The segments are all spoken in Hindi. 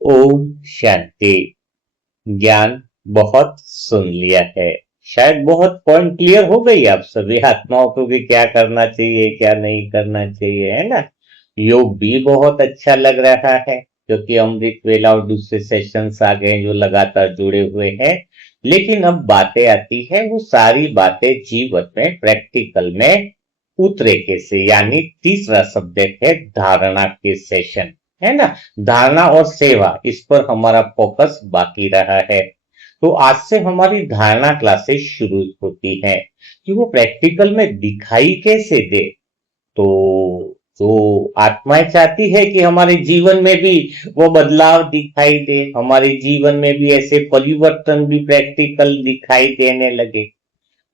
ओम शांति। ज्ञान बहुत सुन लिया है। शायद बहुत पॉइंट क्लियर हो गई आप सभी आत्माओं को कि क्या करना चाहिए क्या नहीं करना चाहिए, है ना। योग भी बहुत अच्छा लग रहा है क्योंकि अमृत वेला और दूसरे सेशंस आ गए जो लगातार जुड़े हुए हैं। लेकिन अब बातें आती है, वो सारी बातें जीवन में प्रैक्टिकल में उतरे कैसे, यानी तीसरा सब्जेक्ट है धारणा के सेशन, है ना। धारणा और सेवा, इस पर हमारा फोकस बाकी रहा है। तो आज से हमारी धारणा क्लासेस शुरू होती है कि वो प्रैक्टिकल में दिखाई कैसे दे। तो जो आत्माएं चाहती है कि हमारे जीवन में भी वो बदलाव दिखाई दे, हमारे जीवन में भी ऐसे परिवर्तन भी प्रैक्टिकल दिखाई देने लगे।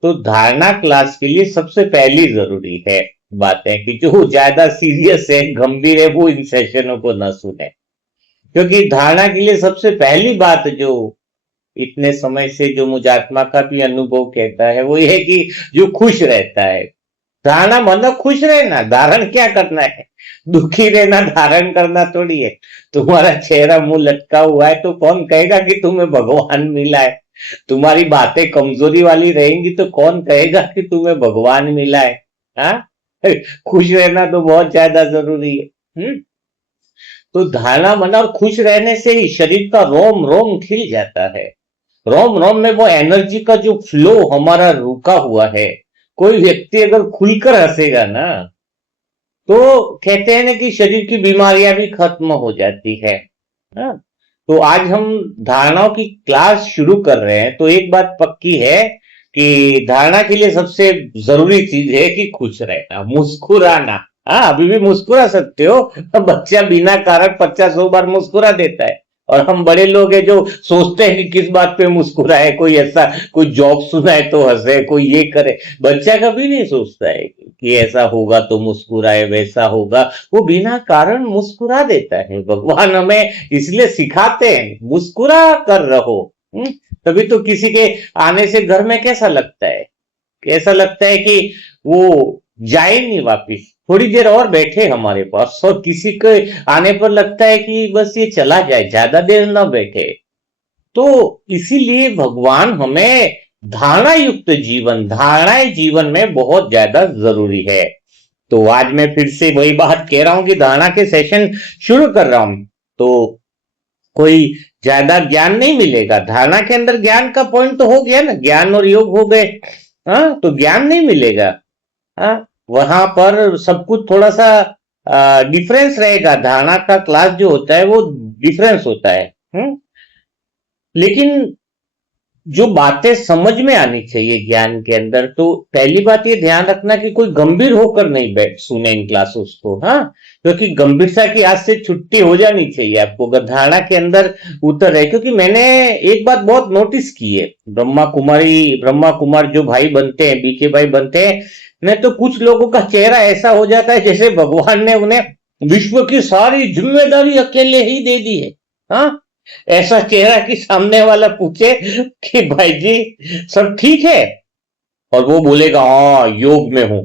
तो धारणा क्लास के लिए सबसे पहली जरूरी है बात है कि जो ज्यादा सीरियस है, गंभीर है, वो इन सेशनों को न सुने। क्योंकि धारणा के लिए सबसे पहली बात जो इतने समय से जो मुझ आत्मा का भी अनुभव कहता है वो ये कि जो खुश रहता है। धारणा मतलब खुश रहना, धारण क्या करना है, दुखी रहना धारण करना थोड़ी है। तुम्हारा चेहरा मुंह लटका हुआ है तो कौन कहेगा कि तुम्हें भगवान मिला है। तुम्हारी बातें कमजोरी वाली रहेंगी तो कौन कहेगा कि तुम्हें भगवान मिला है। हाँ, खुश रहना तो बहुत ज्यादा जरूरी है। तो धारणा मना और खुश रहने से ही शरीर का रोम रोम खिल जाता है। रोम रोम में वो एनर्जी का जो फ्लो हमारा रुका हुआ है। कोई व्यक्ति अगर खुलकर हंसेगा ना, तो कहते हैं ना कि शरीर की बीमारियां भी खत्म हो जाती है। हाँ? तो आज हम धारणाओं की क्लास शुरू कर रहे हैं, तो एक बात पक्की है कि धारणा के लिए सबसे जरूरी चीज है कि खुश रहना, मुस्कुराना। हाँ, अभी भी मुस्कुरा सकते हो। बच्चा बिना कारण 50 बार मुस्कुरा देता है। और हम बड़े लोग हैं जो सोचते हैं कि किस बात पे मुस्कुराए, कोई ऐसा कोई जॉब सुनाए तो हंसे, कोई ये करे। बच्चा कभी नहीं सोचता है कि ऐसा होगा तो मुस्कुराए, वैसा होगा। वो बिना कारण मुस्कुरा देता है। भगवान हमें इसलिए सिखाते हैं मुस्कुरा कर रहो। तभी तो किसी के आने से घर में कैसा लगता है, कैसा लगता है कि वो जाए नहीं वापिस, थोड़ी देर और बैठे हमारे पास। और किसी के आने पर लगता है कि बस ये चला जाए, ज्यादा देर ना बैठे। तो इसीलिए भगवान हमें धारणा युक्त जीवन, धारणाएं जीवन में बहुत ज्यादा जरूरी है। तो आज मैं फिर से वही बात कह रहा हूं कि धारणा के सेशन शुरू कर रहा हूं। तो कोई ज्यादा ज्ञान नहीं मिलेगा। धारणा के अंदर ज्ञान का पॉइंट तो हो गया ना, ज्ञान और योग हो गए। हाँ, तो ज्ञान नहीं मिलेगा। हाँ, वहां पर सब कुछ थोड़ा सा डिफरेंस रहेगा। धारणा का क्लास जो होता है वो डिफरेंस होता है। लेकिन जो बातें समझ में आनी चाहिए ज्ञान के अंदर, तो पहली बात ये ध्यान रखना कि कोई गंभीर होकर नहीं बैठ सुने इन क्लासेस को। हाँ, क्योंकि गंभीरता की आज से छुट्टी हो जानी चाहिए आपको अगर धारणा के अंदर उतर है। क्योंकि मैंने एक बात बहुत नोटिस की है, ब्रह्मा कुमार जो भाई बनते हैं, बीके भाई बनते हैं, नहीं तो कुछ लोगों का चेहरा ऐसा हो जाता है जैसे भगवान ने उन्हें विश्व की सारी जिम्मेदारी अकेले ही दे दी है। हाँ, ऐसा चेहरा कि सामने वाला पूछे कि भाई जी सब ठीक है, और वो बोलेगा हाँ योग में हूं।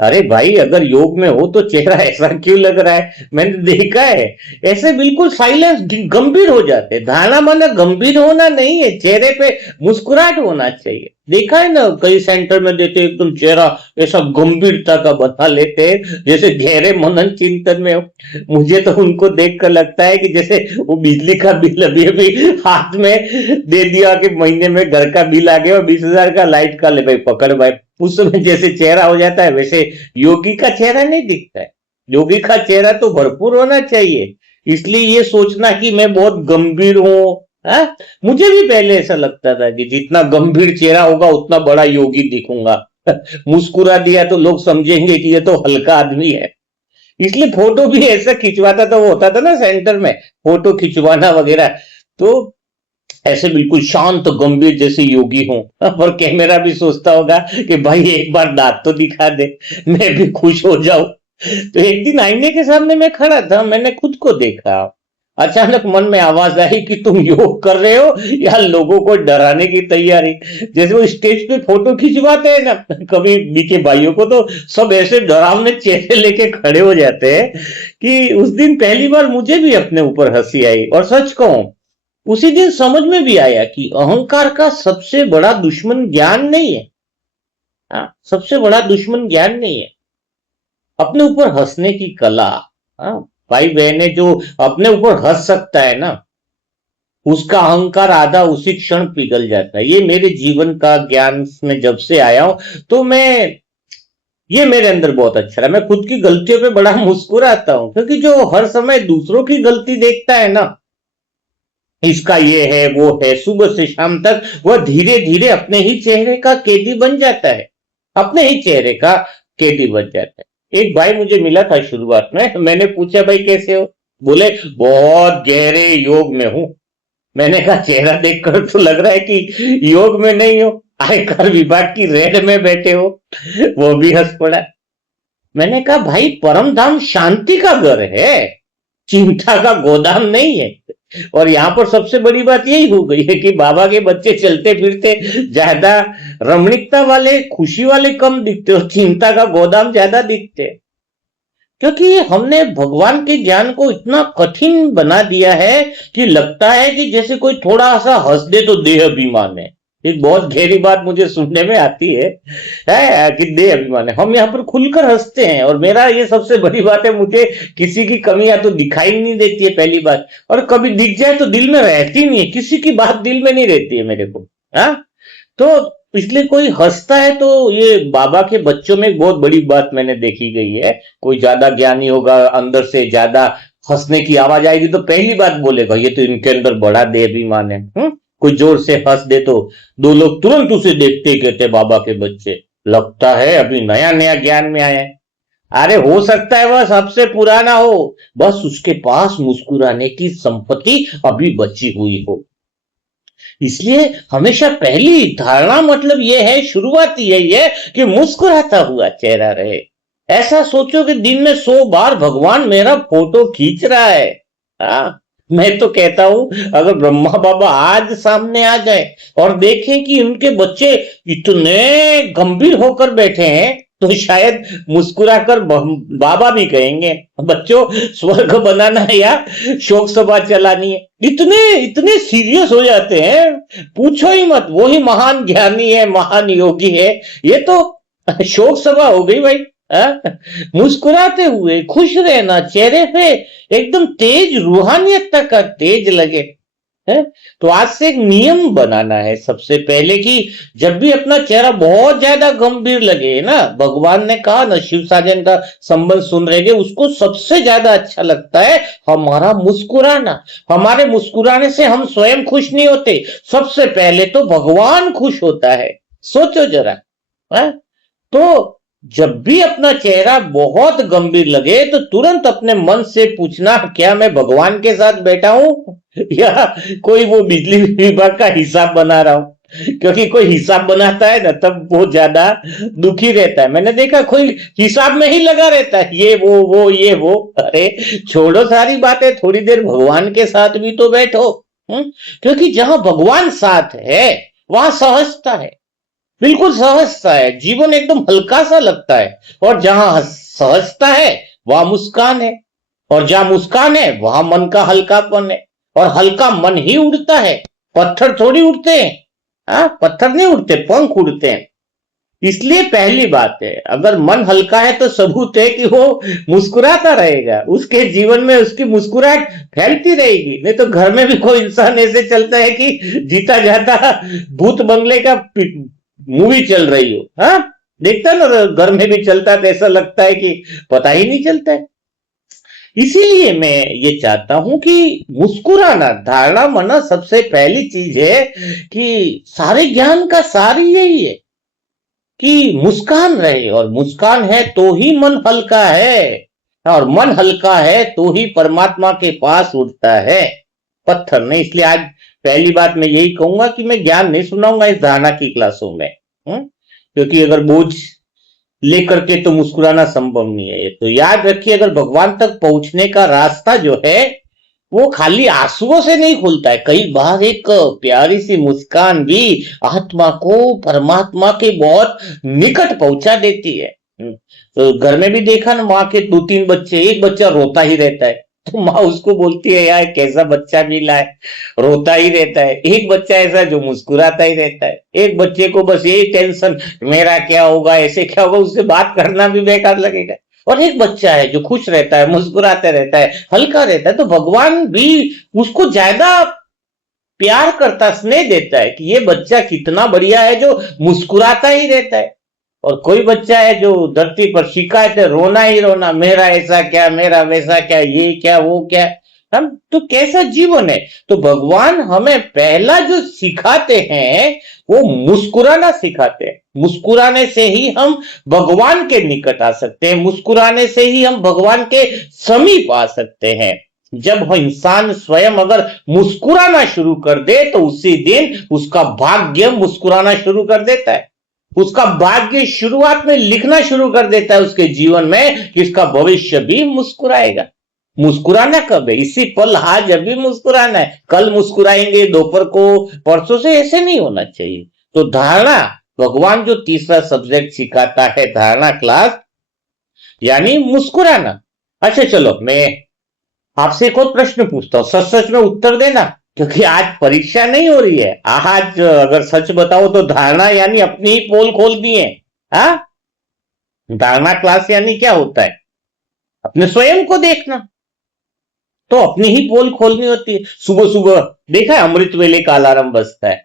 अरे भाई, अगर योग में हो तो चेहरा ऐसा क्यों लग रहा है। मैंने देखा है ऐसे बिल्कुल साइलेंस, गंभीर हो जाते हैं। धारणा माना गंभीर होना नहीं है, चेहरे पे मुस्कुराहट होना चाहिए। देखा है ना, कई सेंटर में देते एकदम चेहरा ऐसा गंभीरता का बना लेते हैं जैसे गहरे मनन चिंतन में हो। मुझे तो उनको देखकर लगता है कि जैसे वो बिजली का बिल अभी अभी हाथ में दे दिया कि महीने में घर का बिल आ गया और 20,000 का लाइट का, ले भाई पकड़ भाई। उस समय जैसे चेहरा हो जाता है वैसे योगी का चेहरा नहीं दिखता है। योगी का चेहरा तो भरपूर होना चाहिए। इसलिए ये सोचना कि मैं बहुत गंभीर हूं, मुझे भी पहले ऐसा लगता था कि जितना गंभीर चेहरा होगा उतना बड़ा योगी दिखूंगा। मुस्कुरा दिया तो लोग समझेंगे कि ये तो हल्का आदमी है। इसलिए फोटो भी ऐसा खिंचवाता था, वो होता था ना सेंटर में फोटो खिंचवाना वगैरह, तो ऐसे बिल्कुल शांत गंभीर जैसे योगी हूं। और कैमरा भी सोचता होगा कि भाई एक बार दांत तो दिखा दे, मैं भी खुश हो जाऊं। तो एक दिन आईने के सामने मैं खड़ा था, मैंने खुद को देखा अचानक मन में आवाज आई कि तुम योग कर रहे हो या लोगों को डराने की तैयारी। जैसे वो स्टेज पे फोटो खिंचवाते हैं ना कभी बीके भाइयों को, तो सब ऐसे डरावने चेहरे लेके खड़े हो जाते हैं कि उस दिन पहली बार मुझे भी अपने ऊपर हंसी आई। और सच कहूं, उसी दिन समझ में भी आया कि अहंकार का सबसे बड़ा दुश्मन ज्ञान नहीं है। हाँ, सबसे बड़ा दुश्मन ज्ञान नहीं है, अपने ऊपर हंसने की कला। हाँ, भाई बहने जो अपने ऊपर हंस सकता है ना, उसका अहंकार आधा उसी क्षण पिघल जाता है। ये मेरे जीवन का ज्ञान में जब से आया हूं, तो ये मेरे अंदर बहुत अच्छा रहा। मैं खुद की गलतियों पे बड़ा मुस्कुराता हूं, क्योंकि जो हर समय दूसरों की गलती देखता है ना, इसका ये है वो है, सुबह से शाम तक वह धीरे धीरे अपने ही चेहरे का कैदी बन जाता है। अपने ही चेहरे का कैदी बन जाता है। एक भाई मुझे मिला था शुरुआत में, मैंने पूछा भाई कैसे हो, बोले बहुत गहरे योग में हूं। मैंने कहा चेहरा देखकर तो लग रहा है कि योग में नहीं हो, आयकर विभाग की रेड में बैठे हो। वो भी हंस पड़ा। मैंने कहा भाई परम धाम शांति का घर है, चिंता का गोदाम नहीं है। और यहां पर सबसे बड़ी बात यही हो गई है कि बाबा के बच्चे चलते फिरते ज्यादा रमणीकता वाले, खुशी वाले कम दिखते और चिंता का गोदाम ज्यादा दिखते। क्योंकि हमने भगवान के ज्ञान को इतना कठिन बना दिया है कि लगता है कि जैसे कोई थोड़ा सा हंस दे तो देह अभिमान है। एक बहुत गहरी बात मुझे सुनने में आती है कि देह अभिमान है। हम यहाँ पर खुलकर हंसते हैं, और मेरा ये सबसे बड़ी बात है, मुझे किसी की कमियां तो दिखाई नहीं देती है पहली बात, और कभी दिख जाए तो दिल में रहती नहीं है, किसी की बात दिल में नहीं रहती है मेरे को। हाँ, तो इसलिए कोई हंसता है तो ये बाबा के बच्चों में एक बहुत बड़ी बात मैंने देखी गई है। कोई ज्यादा ज्ञानी होगा, अंदर से ज्यादा हंसने की आवाज आएगी तो पहली बात बोलेगा ये तो इनके अंदर बड़ा देहाभिमान है। कोई जोर से हंस दे तो दो लोग तुरंत उसे देखते ही कहते बाबा के बच्चे लगता है अभी नया नया ज्ञान में आया है। अरे हो सकता है वह सबसे पुराना हो, बस उसके पास मुस्कुराने की संपत्ति अभी बची हुई हो। इसलिए हमेशा पहली धारणा मतलब यह है, शुरुआत यही है कि मुस्कुराता हुआ चेहरा रहे। ऐसा सोचो कि दिन में 100 बार भगवान मेरा फोटो खींच रहा है। हाँ, मैं तो कहता हूं अगर ब्रह्मा बाबा आज सामने आ जाए और देखें कि उनके बच्चे इतने गंभीर होकर बैठे हैं, तो शायद मुस्कुराकर बाबा भी कहेंगे बच्चों स्वर्ग बनाना है या शोक सभा चलानी है। इतने इतने सीरियस हो जाते हैं, पूछो ही मत। वो ही महान ज्ञानी है, महान योगी है, ये तो शोक सभा हो गई भाई। मुस्कुराते हुए खुश रहना, चेहरे पे एकदम तेज रूहानियत का तेज लगे है। तो आज से एक नियम बनाना है सबसे पहले कि जब भी अपना चेहरा बहुत ज्यादा गंभीर लगे ना, भगवान ने कहा ना, शिव साजन का संबंध सुन रहे उसको सबसे ज्यादा अच्छा लगता है हमारा मुस्कुराना। हमारे मुस्कुराने से हम स्वयं खुश नहीं होते, सबसे पहले तो भगवान खुश होता है। सोचो जरा। है? तो जब भी अपना चेहरा बहुत गंभीर लगे तो तुरंत अपने मन से पूछना क्या मैं भगवान के साथ बैठा हूं या कोई वो बिजली विभाग का हिसाब बना रहा हूं। क्योंकि कोई हिसाब बनाता है ना तब बहुत ज्यादा दुखी रहता है। मैंने देखा कोई हिसाब में ही लगा रहता है, ये वो ये वो। अरे छोड़ो सारी बातें, थोड़ी देर भगवान के साथ भी तो बैठो। क्योंकि जहां भगवान साथ है वहां सहजता है, बिल्कुल सहजता है, जीवन एकदम हल्का सा लगता है। और जहां सहजता है वहां मुस्कान है, और जहां मुस्कान है वहां मन का हल्कापन है, और हल्का मन ही उड़ता है। पत्थर थोड़ी उड़ते हैं। पत्थर नहीं उड़ते, पंख उड़ते हैं। इसलिए पहली बात है, अगर मन हल्का है तो सबूत है कि वो मुस्कुराता रहेगा, उसके जीवन में उसकी मुस्कुराहट फैलती रहेगी। नहीं तो घर में भी कोई इंसान ऐसे चलता है कि जीता जाता भूत बंगले का मूवी चल रही हो। हाँ, देखता ना, घर में भी चलता है तो ऐसा लगता है कि पता ही नहीं चलता है। इसीलिए मैं ये चाहता हूं कि मुस्कुराना, धारणा माना सबसे पहली चीज है कि सारे ज्ञान का सार यही है कि मुस्कान रहे, और मुस्कान है तो ही मन हल्का है, और मन हल्का है तो ही परमात्मा के पास उठता है, पत्थर नहीं। इसलिए आज पहली बात मैं यही कहूंगा कि मैं ज्ञान नहीं सुनाऊंगा इस धारणा की क्लासों में। क्योंकि अगर बोझ लेकर के तो मुस्कुराना संभव नहीं है। तो याद रखिए, अगर भगवान तक पहुंचने का रास्ता जो है वो खाली आंसुओं से नहीं खुलता है, कई बार एक प्यारी सी मुस्कान भी आत्मा को परमात्मा के बहुत निकट पहुंचा देती है। तो घर में भी देखा ना, माँ के दो तीन बच्चे, एक बच्चा रोता ही रहता है, तो माँ उसको बोलती है यार कैसा बच्चा मिला है, रोता ही रहता है। एक बच्चा ऐसा जो मुस्कुराता ही रहता है, एक बच्चे को बस यही टेंशन, मेरा क्या होगा, ऐसे क्या होगा, उससे बात करना भी बेकार लगेगा। और एक बच्चा है जो खुश रहता है, मुस्कुराते रहता है, हल्का रहता है, तो भगवान भी उसको ज्यादा प्यार करता, स्नेह देता है कि ये बच्चा कितना बढ़िया है जो मुस्कुराता ही रहता है। और कोई बच्चा है जो धरती पर शिकायत है, रोना ही रोना, मेरा ऐसा क्या, मेरा वैसा क्या, ये क्या, वो क्या। हम तो कैसा जीवन है। तो भगवान हमें पहला जो सिखाते हैं वो मुस्कुराना सिखाते हैं। मुस्कुराने से ही हम भगवान के निकट आ सकते हैं, मुस्कुराने से ही हम भगवान के समीप आ सकते हैं। जब इंसान स्वयं अगर मुस्कुराना शुरू कर दे तो उसी दिन उसका भाग्य मुस्कुराना शुरू कर देता है। उसका भाग्य शुरुआत में लिखना शुरू कर देता है उसके जीवन में कि इसका भविष्य भी मुस्कुराएगा। मुस्कुराना कब है? इसी पल, आज अभी मुस्कुराना है, कल मुस्कुराएंगे दोपहर को, परसों से, ऐसे नहीं होना चाहिए। तो धारणा, भगवान जो तीसरा सब्जेक्ट सिखाता है धारणा क्लास, यानी मुस्कुराना। अच्छा चलो, मैं आपसे एक और प्रश्न पूछता हूं, सच सच में उत्तर देना, क्योंकि आज परीक्षा नहीं हो रही है। आज अगर सच बताओ तो धारणा यानी अपनी ही पोल खोल दी है। हाँ, धारणा क्लास यानी क्या होता है? अपने स्वयं को देखना, तो अपनी ही पोल खोलनी होती है। सुबह सुबह देखा है अमृत वेले का अलार्म बजता है,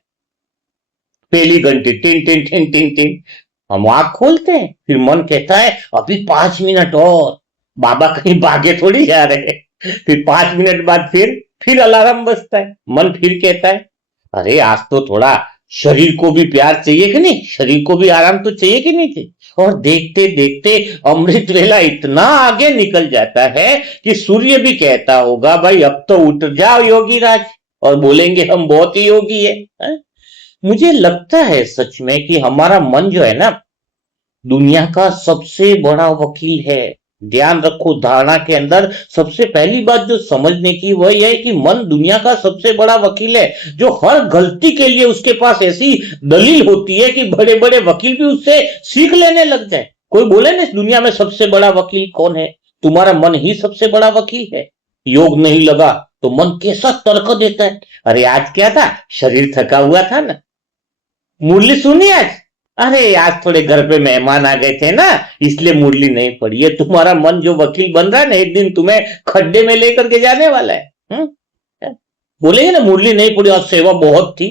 पहली घंटी tin tin tin tin tin, हम आंख खोलते हैं, फिर मन कहता है अभी 5 मिनट और, बाबा कहीं भागे थोड़ी जा रहे हैं। फिर 5 मिनट बाद फिर अलार्म बजता है, मन फिर कहता है अरे आज तो थोड़ा शरीर को भी प्यार चाहिए कि नहीं, शरीर को भी आराम तो चाहिए कि नहीं चाहिए। और देखते देखते अमृत वेला इतना आगे निकल जाता है कि सूर्य भी कहता होगा भाई अब तो उठ जाओ योगी राज, और बोलेंगे हम बहुत ही योगी है? मुझे लगता है सच में कि हमारा मन जो है ना, दुनिया का सबसे बड़ा वकील है। ध्यान रखो, धारणा के अंदर सबसे पहली बात जो समझने की वही है कि मन दुनिया का सबसे बड़ा वकील है, जो हर गलती के लिए उसके पास ऐसी दलील होती है कि बड़े बड़े वकील भी उससे सीख लेने लग जाए। कोई बोले ना इस दुनिया में सबसे बड़ा वकील कौन है, तुम्हारा मन ही सबसे बड़ा वकील है। योग नहीं लगा तो मन कैसा तर्क देता है, अरे आज क्या था, शरीर थका हुआ था ना, मुरली सुनी आज, अरे आज थोड़े घर पे मेहमान आ गए थे ना, इसलिए मुरली नहीं पड़ी है। तुम्हारा मन जो वकील बन रहा है ना, एक दिन तुम्हें खड्डे में लेकर के जाने वाला है। बोलेंगे ना मुरली नहीं पड़ी, आज सेवा बहुत थी।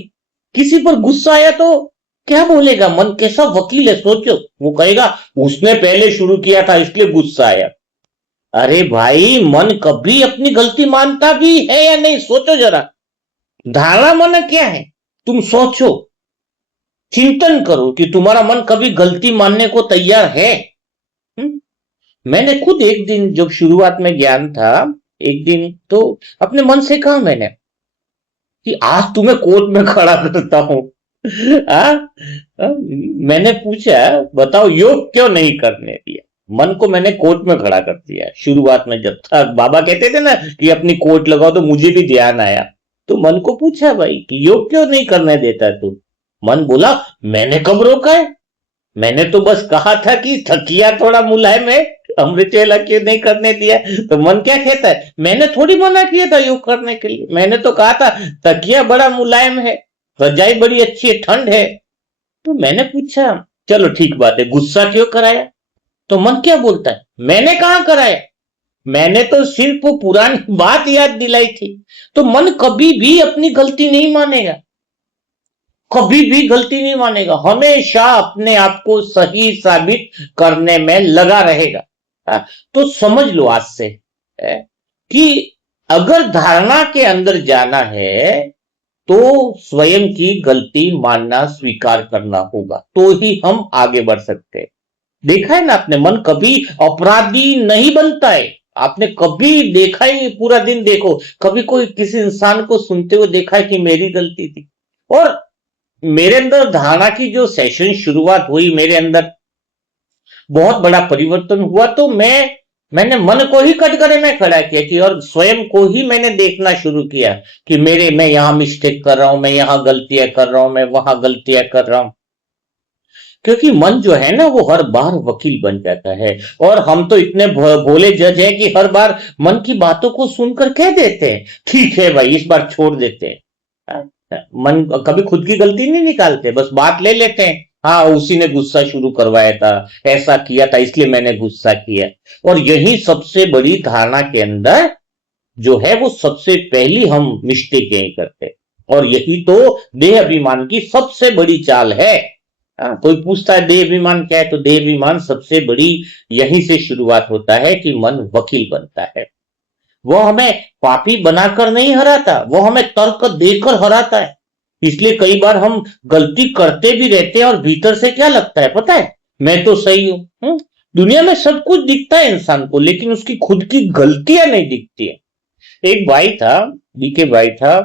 किसी पर गुस्सा आया तो क्या बोलेगा मन, कैसा वकील है सोचो। वो कहेगा उसने पहले शुरू किया था इसलिए गुस्सा आया। अरे भाई, मन कभी अपनी गलती मानता भी है या नहीं, सोचो जरा। धारणा मन क्या है, तुम सोचो, चिंतन करो कि तुम्हारा मन कभी गलती मानने को तैयार है? हुँ? मैंने खुद एक दिन, जब शुरुआत में ज्ञान था, एक दिन तो अपने मन से कहा मैंने कि आज तुम्हें कोर्ट में खड़ा करता हूं। हाँ? मैंने पूछा बताओ योग क्यों नहीं करने दिया, मन को मैंने कोर्ट में खड़ा कर दिया। शुरुआत में जब था, बाबा कहते थे ना कि अपनी कोर्ट लगाओ, तो मुझे भी ध्यान आया, तो मन को पूछा भाई कि योग क्यों नहीं करने देता तू। मन बोला मैंने कब रोका है, मैंने तो बस कहा था कि तकिया थोड़ा मुलायम है, अमृत वेला क्यों नहीं करने दिया। तो मन क्या कहता है, मैंने थोड़ी मना किया था योग करने के लिए, मैंने तो कहा था तकिया बड़ा मुलायम है, रजाई बड़ी अच्छी है, ठंड है। तो मैंने पूछा चलो ठीक बात है, गुस्सा क्यों कराया। तो मन क्या बोलता है, मैंने कहा कराया, मैंने तो सिर्फ वो पुरानी बात याद दिलाई थी। तो मन कभी भी अपनी गलती नहीं मानेगा, कभी भी गलती नहीं मानेगा, हमेशा अपने आप को सही साबित करने में लगा रहेगा। तो समझ लो आज से कि अगर धारणा के अंदर जाना है तो स्वयं की गलती मानना, स्वीकार करना होगा, तो ही हम आगे बढ़ सकते हैं। देखा है ना आपने, मन कभी अपराधी नहीं बनता है। आपने कभी देखा ही नहीं, पूरा दिन देखो, कभी कोई किसी इंसान को सुनते हुए देखा है कि मेरी गलती थी। और मेरे अंदर धारणा की जो सेशन शुरुआत हुई, मेरे अंदर बहुत बड़ा परिवर्तन हुआ। तो मैं मैंने मन को ही कटघरे में खड़ा किया कि और स्वयं को ही मैंने देखना शुरू किया कि मैं यहां मिस्टेक कर रहा हूं, मैं यहां गलतियां कर रहा हूं, मैं वहां गलतियां कर रहा हूं। क्योंकि मन जो है ना वो हर बार वकील बन जाता है। और हम तो इतने भोले जज हैं कि हर बार मन की बातों को सुनकर कह देते हैं ठीक है भाई इस बार छोड़ देते हैं। हाँ, मन कभी खुद की गलती नहीं निकालते, बस बात ले लेते हैं। हाँ उसी ने गुस्सा शुरू करवाया था, ऐसा किया था इसलिए मैंने गुस्सा किया। और यही सबसे बड़ी धारणा के अंदर जो है वो सबसे पहली हम मिस्टेक यही करते हैं। और यही तो देह अभिमान की सबसे बड़ी चाल है। कोई पूछता है देह अभिमान क्या है, तो देह अभिमान सबसे बड़ी यहीं से शुरुआत होता है कि मन वकील बनता है। वो हमें पापी बनाकर नहीं हराता, वो हमें तर्क देकर हराता है। इसलिए कई बार हम गलती करते भी रहते हैं और भीतर से क्या लगता है पता है, मैं तो सही हूं। दुनिया में सब कुछ दिखता है इंसान को, लेकिन उसकी खुद की गलतियां नहीं दिखती है। एक भाई था, बीके भाई था,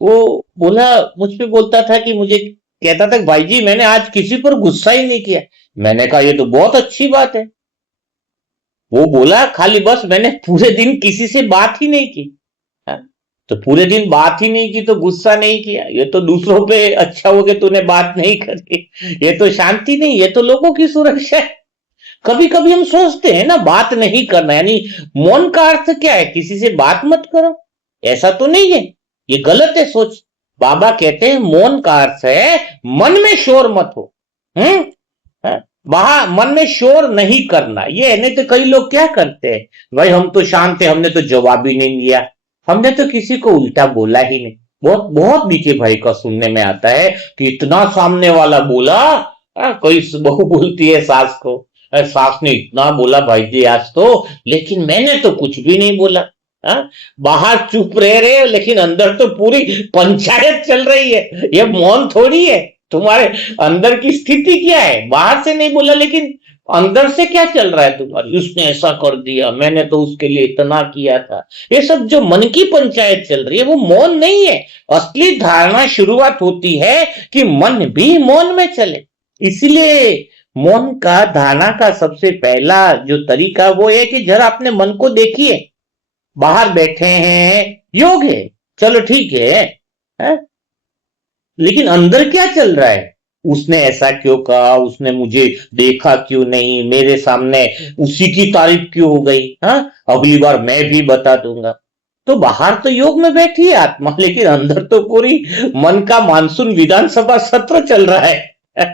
वो बोला, मुझ पे बोलता था कि मुझे कहता था भाई जी मैंने आज किसी पर गुस्सा ही नहीं किया। मैंने कहा ये तो बहुत अच्छी बात है। वो बोला खाली बस मैंने पूरे दिन किसी से बात ही नहीं की। हाँ, तो पूरे दिन बात ही नहीं की तो गुस्सा नहीं किया, ये तो दूसरों पे अच्छा हो गया तूने बात नहीं करी, ये तो शांति नहीं, ये तो लोगों की सुरक्षा है। कभी कभी हम सोचते हैं ना बात नहीं करना यानी मौन का अर्थ क्या है, किसी से बात मत करो, ऐसा तो नहीं है, ये गलत है सोच। बाबा कहते हैं मौन का अर्थ है मन में शोर मत हो। हम्म वहां मन में शोर नहीं करना, ये नहीं तो कई लोग क्या करते हैं, भाई हम तो शांत है, हमने तो जवाब ही नहीं दिया, हमने तो किसी को उल्टा बोला ही नहीं। बहुत बहुत बीके भाई का सुनने में आता है कि इतना सामने वाला बोला। कोई बहू बोलती है सास को, सास ने इतना बोला भाई जी आज तो, लेकिन मैंने तो कुछ भी नहीं बोला। बाहर चुप रह रहे हो लेकिन अंदर तो पूरी पंचायत चल रही है, ये मौन थोड़ी है। तुम्हारे अंदर की स्थिति क्या है, बाहर से नहीं बोला लेकिन अंदर से क्या चल रहा है तुम्हारी, उसने ऐसा कर दिया, मैंने तो उसके लिए इतना किया था। ये सब जो मन की पंचायत चल रही है वो मौन नहीं है। असली धारणा शुरुआत होती है कि मन भी मौन में चले। इसलिए मौन का धारणा का सबसे पहला जो तरीका वो है कि जरा अपने मन को देखिए। बाहर बैठे हैं, योग है, चलो ठीक है? लेकिन अंदर क्या चल रहा है, उसने ऐसा क्यों कहा, उसने मुझे देखा क्यों नहीं, मेरे सामने उसी की तारीफ क्यों हो गई, अगली बार मैं भी बता दूंगा। तो बाहर तो योग में बैठी है आत्मा, लेकिन अंदर तो पूरी मन का मानसून विधानसभा सत्र चल रहा है।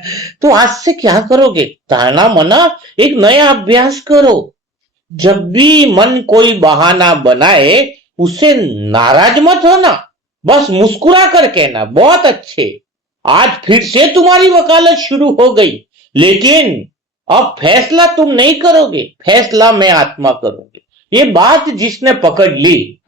तो आज से क्या करोगे, ताना मना एक नया अभ्यास करो। जब भी मन कोई बहाना बनाए उससे नाराज मत होना, बस मुस्कुरा कर कहना बहुत अच्छे, आज फिर से तुम्हारी वकालत शुरू हो गई, लेकिन अब फैसला तुम नहीं करोगे, फैसला मैं आत्मा करूंगी। ये बात जिसने पकड़ ली,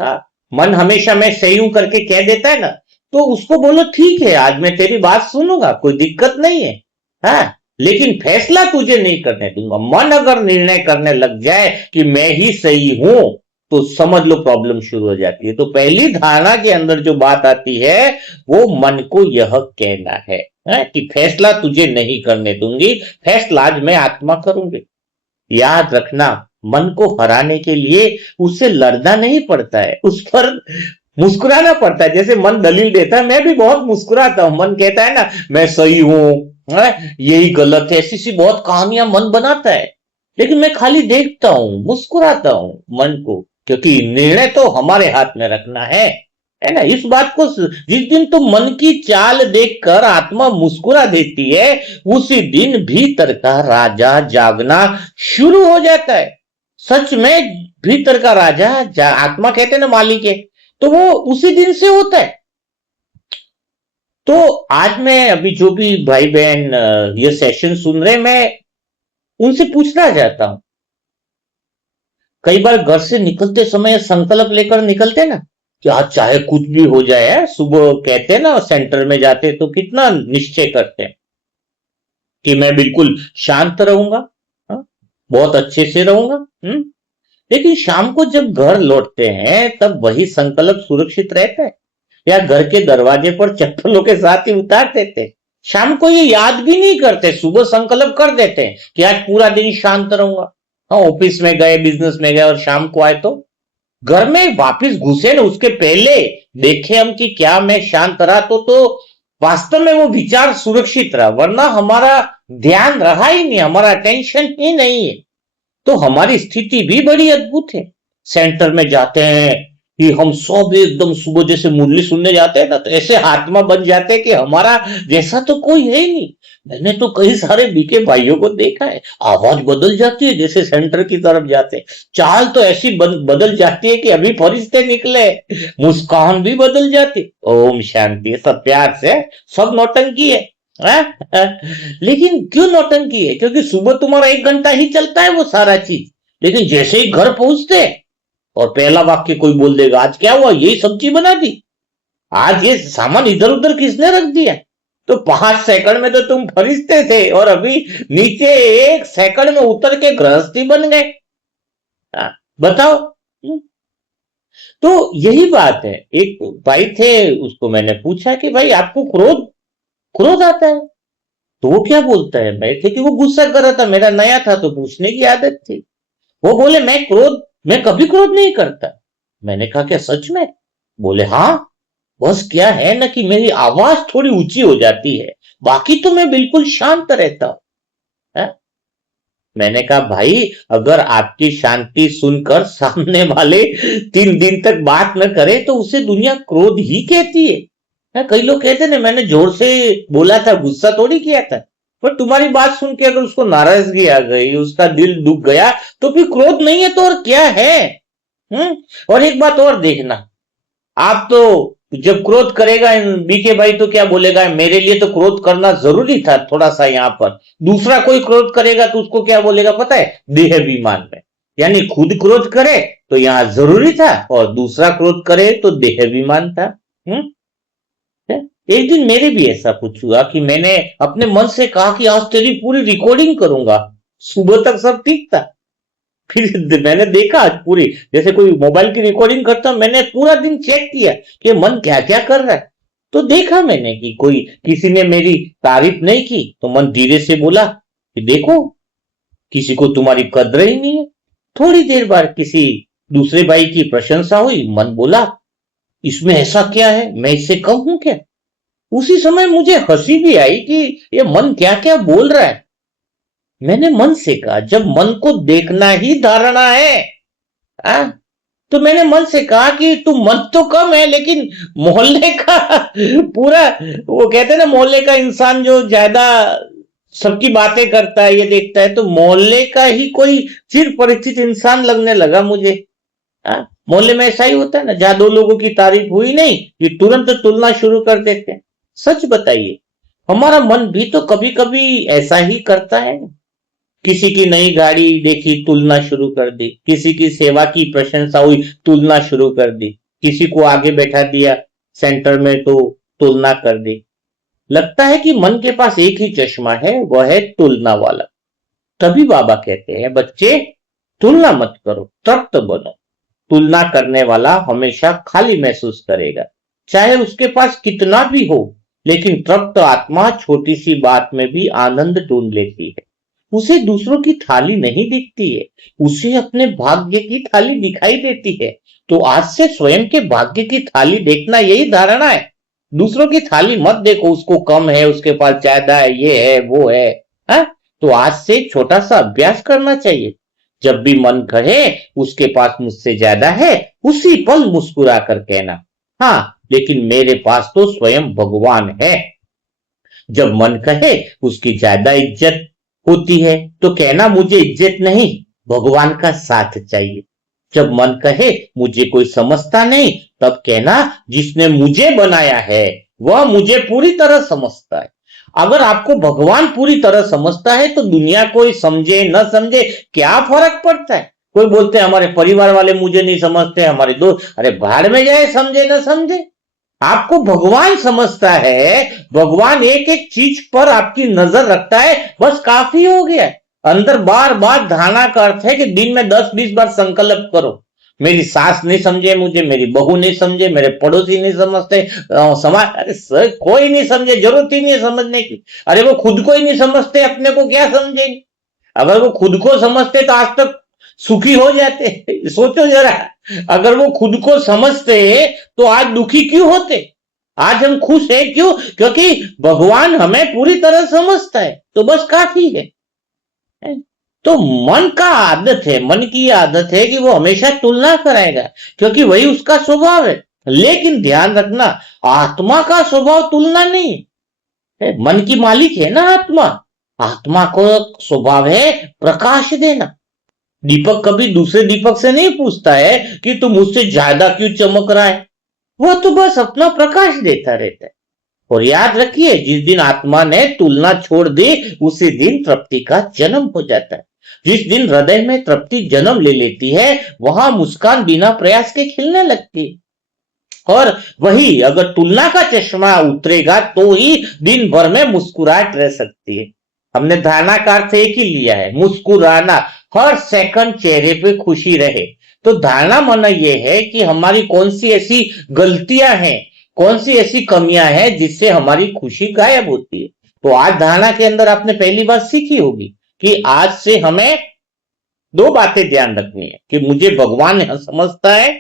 मन हमेशा मैं सही हूं करके कह देता है ना, तो उसको बोलो ठीक है आज मैं तेरी बात सुनूंगा, कोई दिक्कत नहीं है। लेकिन फैसला तुझे नहीं करने दूंगा। मन अगर निर्णय करने लग जाए कि मैं ही सही हूं, तो समझ लो प्रॉब्लम शुरू हो जाती है। तो पहली धारणा के अंदर जो बात आती है वो मन को यह कहना है कि फैसला तुझे नहीं करने दूंगी, फैसला आज मैं आत्मा करूंगी। याद रखना, मन को हराने के लिए उससे लड़ना नहीं पड़ता है, उस पर मुस्कुराना पड़ता है। जैसे मन दलील देता है, मैं भी बहुत मुस्कुराता हूं, मन कहता है ना मैं सही हूं, यही गलत है, ऐसी सी बहुत कहानियां मन बनाता है, लेकिन मैं खाली देखता हूं, मुस्कुराता हूं मन को, क्योंकि निर्णय तो हमारे हाथ में रखना है ना। इस बात को जिस दिन तुम मन की चाल देखकर आत्मा मुस्कुरा देती है, उसी दिन भीतर का राजा जागना शुरू हो जाता है। सच में भीतर का राजा आत्मा कहते हैं ना मालिक है, तो वो उसी दिन से होता है। तो आज मैं अभी जो भी भाई बहन ये सेशन सुन रहे, मैं उनसे पूछना चाहता हूं, कई बार घर से निकलते समय संकल्प लेकर निकलते ना कि आज चाहे कुछ भी हो जाए, सुबह कहते हैं ना सेंटर में जाते तो कितना निश्चय करते हैं कि मैं बिल्कुल शांत रहूंगा, बहुत अच्छे से रहूंगा। लेकिन शाम को जब घर लौटते हैं तब वही संकल्प सुरक्षित रहता है, या घर के दरवाजे पर चप्पलों के साथ ही उतार देते हैं। शाम को ये याद भी नहीं करते, सुबह संकल्प कर देते हैं कि आज पूरा दिन शांत रहूंगा। हाँ, ऑफिस में गए, बिजनेस में गए और शाम को आए तो घर में वापस घुसे ना, उसके पहले देखे हम कि क्या मैं शांत रहा तो वास्तव में वो विचार सुरक्षित रहा, वरना हमारा ध्यान रहा ही नहीं, हमारा अटेंशन ही नहीं है। तो हमारी स्थिति भी बड़ी अद्भुत है। सेंटर में जाते हैं कि हम सब एकदम सुबह जैसे मुरली सुनने जाते हैं ना, तो ऐसे आत्मा बन जाते हैं कि हमारा जैसा तो कोई है ही नहीं। मैंने तो कई सारे बीके भाइयों को देखा है, आवाज बदल जाती है जैसे सेंटर की तरफ जाते हैं, चाल तो ऐसी बदल जाती है कि अभी फरिश्ते निकले, मुस्कान भी बदल जाती। ओम शांति, सब प्यार से, सब नौटंकी है। लेकिन क्यों नौटंकी है? क्योंकि सुबह तुम्हारा 1 घंटा ही चलता है वो सारा चीज, लेकिन जैसे ही घर पहुंचते और पहला वाक्य कोई बोल देगा, आज क्या हुआ, यही सब्जी बना दी, आज ये सामान इधर उधर किसने रख दिया, तो 5 सेकंड में तो तुम फरिश्ते थे और अभी नीचे 1 सेकंड में उतर के गृहस्थी बन गए। बताओ। तो यही बात है। एक भाई थे, उसको मैंने पूछा कि भाई आपको क्रोध क्रोध आता है? तो वो क्या बोलता है, मैं थे कि वो गुस्सा कर रहा था, मेरा नया था तो पूछने की आदत थी। वो बोले मैं कभी क्रोध नहीं करता। मैंने कहा क्या सच में? बोले हाँ, बस क्या है ना कि मेरी आवाज थोड़ी ऊंची हो जाती है, बाकी तो मैं बिल्कुल शांत रहता हूं। मैंने कहा भाई, अगर आपकी शांति सुनकर सामने वाले 3 दिन तक बात न करे तो उसे दुनिया क्रोध ही कहती है। कई लोग कहते हैं ना, मैंने जोर से बोला था, गुस्सा थोड़ी किया था। पर तुम्हारी बात सुन के अगर उसको नाराजगी आ गई, उसका दिल दुख गया, तो फिर क्रोध नहीं है तो और क्या है? और एक बात और देखना, आप तो जब क्रोध करेगा बीके भाई तो क्या बोलेगा, मेरे लिए तो क्रोध करना जरूरी था थोड़ा सा यहाँ पर। दूसरा कोई क्रोध करेगा तो उसको क्या बोलेगा पता है, देहाभिमान में। यानी खुद क्रोध करे तो यहाँ जरूरी था, और दूसरा क्रोध करे तो देहाभिमान था। एक दिन मेरे भी ऐसा कुछ हुआ कि मैंने अपने मन से कहा कि आज तेरी पूरी रिकॉर्डिंग करूंगा। सुबह तक सब ठीक था, फिर मैंने देखा आज पूरी, जैसे कोई मोबाइल की रिकॉर्डिंग करता हूं, मैंने पूरा दिन चेक किया कि मन क्या क्या कर रहा है। तो देखा मैंने कि कोई किसी ने मेरी तारीफ नहीं की तो मन धीरे से बोला कि देखो, किसी को तुम्हारी कद्र ही नहीं है। थोड़ी देर बाद किसी दूसरे भाई की प्रशंसा हुई, मन बोला इसमें ऐसा क्या है, मैं इससे कम हूं क्या? उसी समय मुझे हंसी भी आई कि ये मन क्या क्या बोल रहा है। मैंने मन से कहा, जब मन को देखना ही धारणा है, आ? तो मैंने मन से कहा कि तू मन तो कम है, लेकिन मोहल्ले का पूरा, वो कहते हैं ना, मोहल्ले का इंसान जो ज्यादा सबकी बातें करता है, ये देखता है, तो मोहल्ले का ही कोई चिर परिचित इंसान लगने लगा मुझे। मोहल्ले में ऐसा ही होता है ना, जहां 2 लोगों की तारीफ हुई नहीं कि तुरंत तुलना शुरू कर देते हैं। सच बताइए, हमारा मन भी तो कभी कभी ऐसा ही करता है। किसी की नई गाड़ी देखी, तुलना शुरू कर दी, किसी की सेवा की प्रशंसा हुई, तुलना शुरू कर दी, किसी को आगे बैठा दिया सेंटर में तो तुलना कर दी। लगता है कि मन के पास एक ही चश्मा है, वह है तुलना वाला। तभी बाबा कहते हैं, बच्चे तुलना मत करो, तृप्त बनो। तुलना करने वाला हमेशा खाली महसूस करेगा, चाहे उसके पास कितना भी हो। लेकिन तृप्त आत्मा छोटी सी बात में भी आनंद ढूंढ लेती है। उसे दूसरों की थाली नहीं दिखती है, उसे अपने भाग्य की थाली दिखाई देती है। तो आज से स्वयं के भाग्य की थाली देखना, यही धारणा है। दूसरों की थाली मत देखो, उसको कम है, उसके पास ज्यादा है, ये है वो है। हा? तो आज से छोटा सा अभ्यास करना चाहिए। जब भी मन कहे उसके पास मुझसे ज्यादा है, उसी पल मुस्कुरा कर कहना, हाँ लेकिन मेरे पास तो स्वयं भगवान है। जब मन कहे उसकी ज्यादा इज्जत होती है, तो कहना मुझे इज्जत नहीं, भगवान का साथ चाहिए। जब मन कहे मुझे कोई समझता नहीं, तब कहना जिसने मुझे बनाया है वह मुझे पूरी तरह समझता है। अगर आपको भगवान पूरी तरह समझता है तो दुनिया कोई समझे न समझे क्या फर्क पड़ता है। कोई बोलते हैं हमारे परिवार वाले मुझे नहीं समझते, हमारे दोस्त, अरे भाड़ में जाए, समझे न समझे। आपको भगवान समझता है, भगवान एक एक चीज पर आपकी नजर रखता है, बस काफी हो गया। अंदर बार बार धारणा का अर्थ है कि दिन में 10-20 बार संकल्प करो, मेरी सास नहीं समझे मुझे, मेरी बहू नहीं समझे, मेरे पड़ोसी नहीं समझते, समाज, अरे सर कोई नहीं समझे, जरूरत ही नहीं है समझने की। अरे वो खुद को ही नहीं समझते, अपने को क्या समझेंगे? अगर वो खुद को समझते तो आज तक सुखी हो जाते। सोचो जरा, अगर वो खुद को समझते तो आज दुखी क्यों होते? आज हम खुश हैं क्यों? क्योंकि भगवान हमें पूरी तरह समझता है, तो बस काफी है। तो मन का आदत है, मन की आदत है कि वो हमेशा तुलना कराएगा, क्योंकि वही उसका स्वभाव है। लेकिन ध्यान रखना, आत्मा का स्वभाव तुलना नहीं है। मन की मालिक है ना आत्मा। आत्मा को स्वभाव है प्रकाश देना। दीपक कभी दूसरे दीपक से नहीं पूछता है कि तू मुझसे ज्यादा क्यों चमक रहा है। वो तो बस अपना प्रकाश देता रहता है। और याद रखिए, जिस दिन आत्मा ने तुलना छोड़ दी, उसी दिन तृप्ति का जन्म हो जाता है। जिस दिन हृदय में तृप्ति जन्म ले लेती है, वहां मुस्कान बिना प्रयास के खिलने लगती है। और वही अगर तुलना का चश्मा उतरेगा तो ही दिन भर में मुस्कुराहट रह सकती है। हमने धारणा का अर्थ एक ही लिया है, मुस्कुराना, हर सेकंड चेहरे पे खुशी रहे। तो धारणा माना यह है कि हमारी कौन सी ऐसी गलतियां हैं, कौन सी ऐसी कमियां हैं जिससे हमारी खुशी गायब होती है। तो आज धारणा के अंदर आपने पहली बात सीखी होगी कि आज से हमें दो बातें ध्यान रखनी है कि मुझे भगवान समझता है,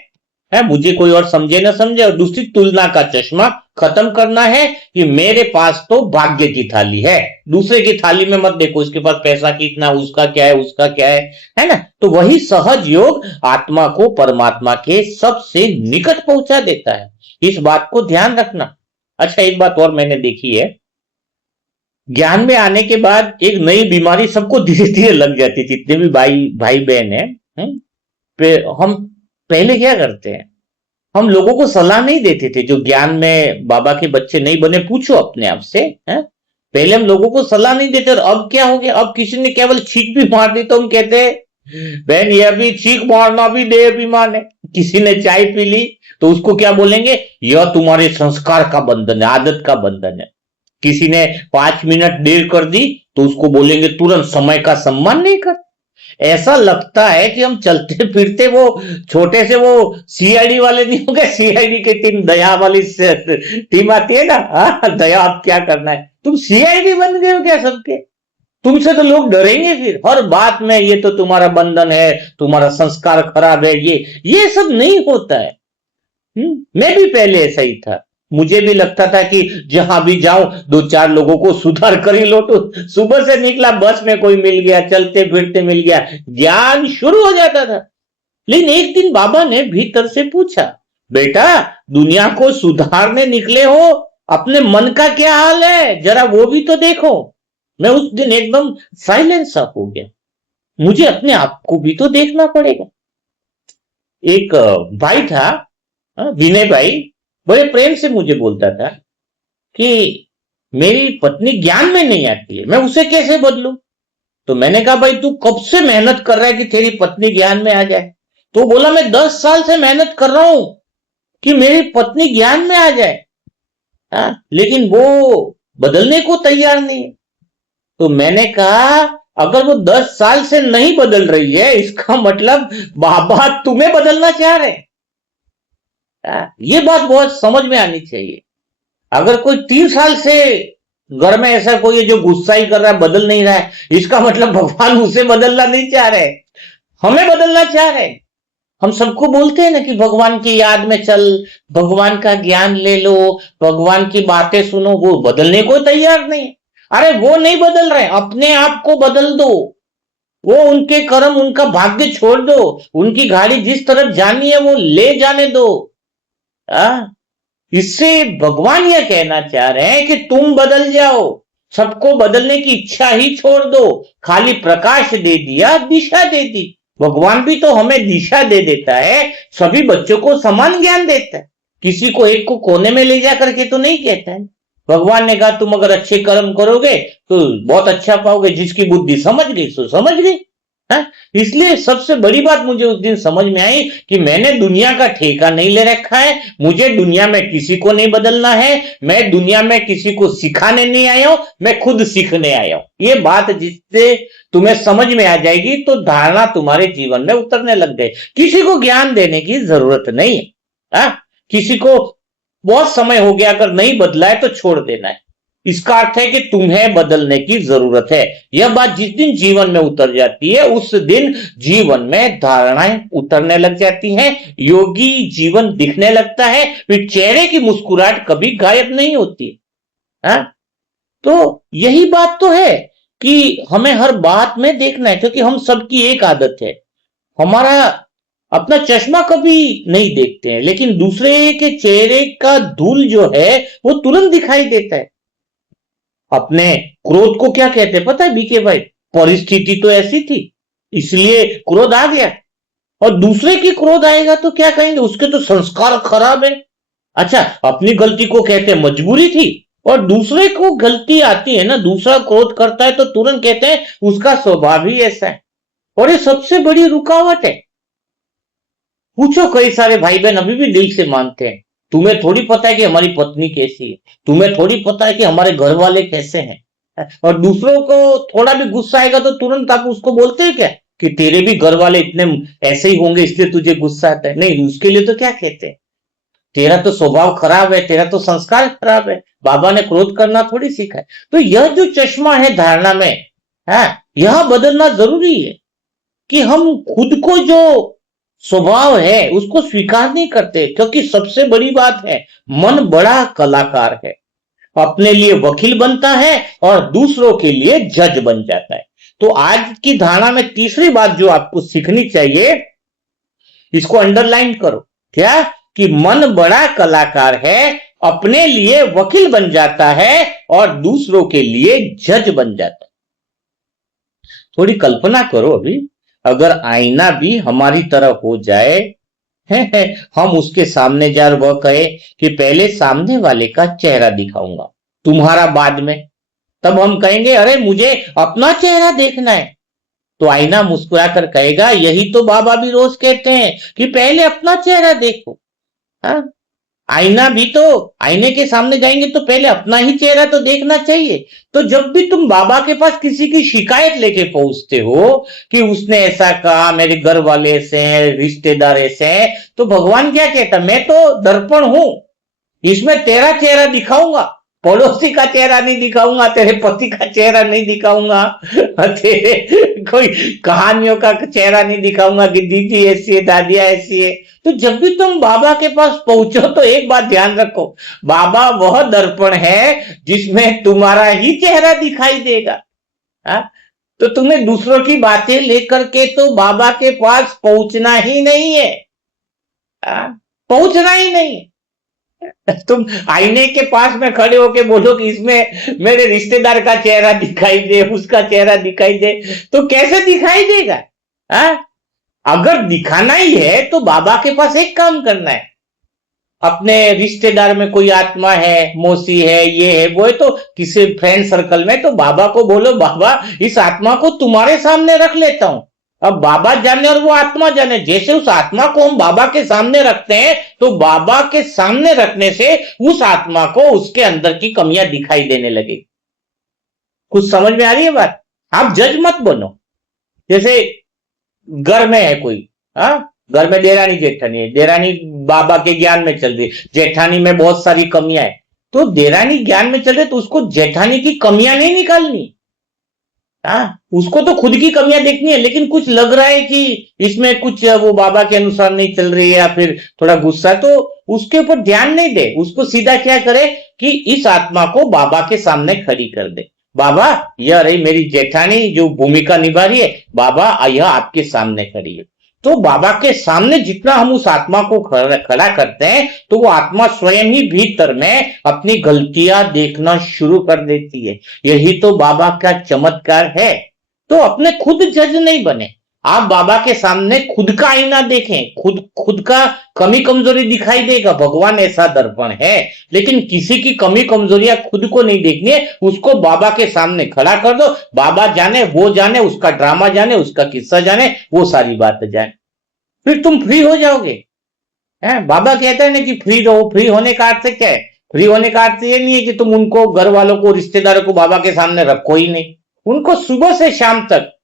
मुझे कोई और समझे ना समझे। और दूसरी, तुलना का चश्मा खत्म करना है कि मेरे पास तो भाग्य की थाली है, दूसरे की थाली में मत देखो, इसके पास पैसा कितना, उसका क्या है, उसका क्या है ना। तो वही सहज योग आत्मा को परमात्मा के सबसे निकट पहुंचा देता है। इस बात को ध्यान रखना। अच्छा, एक बात और मैंने देखी है, ज्ञान में आने के बाद एक नई बीमारी सबको धीरे धीरे लग जाती, जितने भी भाई बहन है। हम पहले क्या करते हैं, हम लोगों को सलाह नहीं देते थे। जो ज्ञान में बाबा के बच्चे नहीं बने, पूछो अपने आप से, है? पहले हम लोगों को सलाह नहीं देते। और अब क्या हो गया, अब किसी ने केवल छींक भी मार दी तो हम कहते हैं बहन ये अभी छींक मारना भी देह अभिमान है। किसी ने चाय पी ली तो उसको क्या बोलेंगे, यह तुम्हारे संस्कार का बंधन है, आदत का बंधन है। किसी ने 5 मिनट देर कर दी तो उसको बोलेंगे तुरंत समय का सम्मान नहीं कर। ऐसा लगता है कि हम चलते फिरते वो छोटे से वो सीआईडी वाले नहीं हो गए, सीआईडी के टीम दया वाली टीम आती है ना, दया आप क्या करना है, तुम सीआईडी बन गए हो क्या सबके? तुमसे तो लोग डरेंगे फिर हर बात में, ये तो तुम्हारा बंधन है, तुम्हारा संस्कार खराब है, ये सब नहीं होता है। मैं भी पहले ऐसा ही था। मुझे भी लगता था कि जहां भी जाऊं 2-4 लोगों को सुधार कर ही लो। तो सुबह से निकला, बस में कोई मिल गया, चलते फिरते मिल गया, ज्ञान शुरू हो जाता था। लेकिन एक दिन बाबा ने भीतर से पूछा, बेटा दुनिया को सुधारने निकले हो, अपने मन का क्या हाल है, जरा वो भी तो देखो। मैं उस दिन एकदम साइलेंस सा हो गया। मुझे अपने आप को भी तो देखना पड़ेगा। एक भाई था, विनय भाई, बड़े प्रेम से मुझे बोलता था कि मेरी पत्नी ज्ञान में नहीं आती है, मैं उसे कैसे बदलूं? तो मैंने कहा भाई तू कब से मेहनत कर रहा है कि तेरी पत्नी ज्ञान में आ जाए? तो बोला मैं 10 साल से मेहनत कर रहा हूं कि मेरी पत्नी ज्ञान में आ जाए, लेकिन वो बदलने को तैयार नहीं है। तो मैंने कहा अगर वो 10 साल से नहीं बदल रही है, इसका मतलब बाबा तुम्हें बदलना चाह रहे हैं। ये बात बहुत समझ में आनी चाहिए। अगर कोई 3 साल से घर में ऐसा कोई है जो गुस्सा ही कर रहा है, बदल नहीं रहा है, इसका मतलब भगवान उसे बदलना नहीं चाह रहे, हमें बदलना चाह रहे। हम सबको बोलते हैं ना कि भगवान की याद में चल, भगवान का ज्ञान ले लो, भगवान की बातें सुनो, वो बदलने को तैयार नहीं। अरे वो नहीं बदल रहे, अपने आप को बदल दो। वो उनके कर्म, उनका भाग्य छोड़ दो, उनकी गाड़ी जिस तरफ जानी है वो ले जाने दो। इससे भगवान यह कहना चाह रहे हैं कि तुम बदल जाओ, सबको बदलने की इच्छा ही छोड़ दो। खाली प्रकाश दे दिया, दिशा दे दी। भगवान भी तो हमें दिशा दे देता है, सभी बच्चों को समान ज्ञान देता है, किसी को एक को कोने में ले जा करके तो नहीं कहता है। भगवान ने कहा तुम अगर अच्छे कर्म करोगे तो बहुत अच्छा पाओगे, जिसकी बुद्धि समझ गई सो समझ गई। इसलिए सबसे बड़ी बात मुझे उस दिन समझ में आई कि मैंने दुनिया का ठेका नहीं ले रखा है, मुझे दुनिया में किसी को नहीं बदलना है, मैं दुनिया में किसी को सिखाने नहीं आया हूं, मैं खुद सीखने आया हूं। ये बात जिससे तुम्हें समझ में आ जाएगी तो धारणा तुम्हारे जीवन में उतरने लग गए। किसी को ज्ञान देने की जरूरत नहीं है। किसी को बहुत समय हो गया, अगर नहीं बदला है तो छोड़ देना है। इसका अर्थ है कि तुम्हें बदलने की जरूरत है। यह बात जिस दिन जीवन में उतर जाती है उस दिन जीवन में धारणाएं उतरने लग जाती हैं, योगी जीवन दिखने लगता है, फिर चेहरे की मुस्कुराहट कभी गायब नहीं होती है। तो यही बात तो है कि हमें हर बात में देखना है, क्योंकि हम सबकी एक आदत है, हमारा अपना चश्मा कभी नहीं देखते हैं, लेकिन दूसरे के चेहरे का धूल जो है वो तुरंत दिखाई देता है। अपने क्रोध को क्या कहते हैं पता है बीके भाई? परिस्थिति तो ऐसी थी इसलिए क्रोध आ गया, और दूसरे की क्रोध आएगा तो क्या कहेंगे? उसके तो संस्कार खराब है। अच्छा, अपनी गलती को कहते हैं मजबूरी थी, और दूसरे को गलती आती है ना, दूसरा क्रोध करता है तो तुरंत कहते हैं उसका स्वभाव ही ऐसा है, और ये सबसे बड़ी रुकावट है। पूछो, कई सारे भाई बहन अभी भी दिल से मानते हैं। तुम्हें थोड़ी पता है कि हमारी पत्नी कैसी है, तुम्हें थोड़ी पता है कि हमारे घर वाले कैसे हैं, और दूसरों को थोड़ा भी गुस्सा आएगा तो तुरंत आप उसको बोलते हैं क्या कि तेरे भी घर वाले इतने ऐसे ही होंगे इसलिए तुझे गुस्सा आता है? नहीं, उसके लिए तो क्या कहते हैं, तेरा तो स्वभाव खराब है, तेरा तो संस्कार खराब है, बाबा ने क्रोध करना थोड़ी सीखा है। तो यह जो चश्मा है धारणा में है, यह बदलना जरूरी है कि हम खुद को जो स्वभाव है उसको स्वीकार नहीं करते, क्योंकि सबसे बड़ी बात है मन बड़ा कलाकार है, अपने लिए वकील बनता है और दूसरों के लिए जज बन जाता है। तो आज की धारणा में तीसरी बात जो आपको सीखनी चाहिए, इसको अंडरलाइन करो, क्या? कि मन बड़ा कलाकार है, अपने लिए वकील बन जाता है और दूसरों के लिए जज बन जाता है। थोड़ी कल्पना करो, अभी अगर आईना भी हमारी तरह हो जाए, है, हम उसके सामने जा वह कहे कि पहले सामने वाले का चेहरा दिखाऊंगा, तुम्हारा बाद में, तब हम कहेंगे अरे मुझे अपना चेहरा देखना है। तो आईना मुस्कुरा कर कहेगा यही तो बाबा भी रोज कहते हैं कि पहले अपना चेहरा देखो। हाँ, आईना भी तो, आईने के सामने जाएंगे तो पहले अपना ही चेहरा तो देखना चाहिए। तो जब भी तुम बाबा के पास किसी की शिकायत लेके पहुंचते हो कि उसने ऐसा कहा, मेरे घर वाले ऐसे हैं, रिश्तेदार ऐसे हैं, तो भगवान क्या कहता? मैं तो दर्पण हूं, इसमें तेरा चेहरा दिखाऊंगा, पड़ोसी का चेहरा नहीं दिखाऊंगा, तेरे पति का चेहरा नहीं दिखाऊंगा, तेरे कोई कहानियों का चेहरा नहीं दिखाऊंगा कि दीदी ऐसी है, दादिया ऐसी है। तो जब भी तुम बाबा के पास पहुंचो तो एक बात ध्यान रखो, बाबा वह दर्पण है जिसमें तुम्हारा ही चेहरा दिखाई देगा। हा? तो तुम्हें दूसरों की बातें लेकर के तो बाबा के पास पहुंचना ही नहीं है, पहुंचना ही नहीं। तुम आईने के पास में खड़े होके बोलो कि इसमें मेरे रिश्तेदार का चेहरा दिखाई दे, उसका चेहरा दिखाई दे, तो कैसे दिखाई देगा? अगर दिखाना ही है तो बाबा के पास एक काम करना है, अपने रिश्तेदार में कोई आत्मा है, मौसी है, ये है वो है, तो किसी फ्रेंड सर्कल में तो बाबा को बोलो बाबा इस आत्मा को तुम्हारे सामने रख लेता हूं। अब बाबा जाने और वो आत्मा जाने, जैसे उस आत्मा को हम बाबा के सामने रखते हैं तो बाबा के सामने रखने से उस आत्मा को उसके अंदर की कमियां दिखाई देने लगेगी। कुछ समझ में आ रही है बात? आप जज मत बनो। जैसे घर में है कोई, घर में देरानी जेठानी है, देरानी बाबा के ज्ञान में चल रही, जेठानी में बहुत सारी कमियां है, तो देरानी ज्ञान में चल रही तो उसको जेठानी की कमियां नहीं निकालनी, उसको तो खुद की कमियां देखनी है। लेकिन कुछ लग रहा है कि इसमें कुछ वो बाबा के अनुसार नहीं चल रही है या फिर थोड़ा गुस्सा, तो उसके ऊपर ध्यान नहीं दे, उसको सीधा क्या करे कि इस आत्मा को बाबा के सामने खड़ी कर दे। बाबा यह रही मेरी जेठानी जो भूमिका निभा रही है, बाबा यह आपके सामने खड़ी है। तो बाबा के सामने जितना हम उस आत्मा को खड़ा करते हैं तो वो आत्मा स्वयं ही भीतर में अपनी गलतियां देखना शुरू कर देती है। यही तो बाबा का चमत्कार है। तो अपने खुद जज नहीं बने, आप बाबा के सामने खुद का आईना देखें, खुद का कमी कमजोरी दिखाई देगा, भगवान ऐसा दर्पण है। लेकिन किसी की कमी कमजोरियां खुद को नहीं देखनी है, उसको बाबा के सामने खड़ा कर दो, बाबा जाने, वो जाने, उसका ड्रामा जाने, उसका किस्सा जाने, वो सारी बात जाने, फिर तुम फ्री हो जाओगे। बाबा कहता है ना कि फ्री रहो। फ्री होने का अर्थ क्या है? फ्री होने का अर्थ ये नहीं है कि तुम उनको, घर वालों को, रिश्तेदारों को बाबा के सामने रखो ही नहीं, उनको सुबह से शाम तक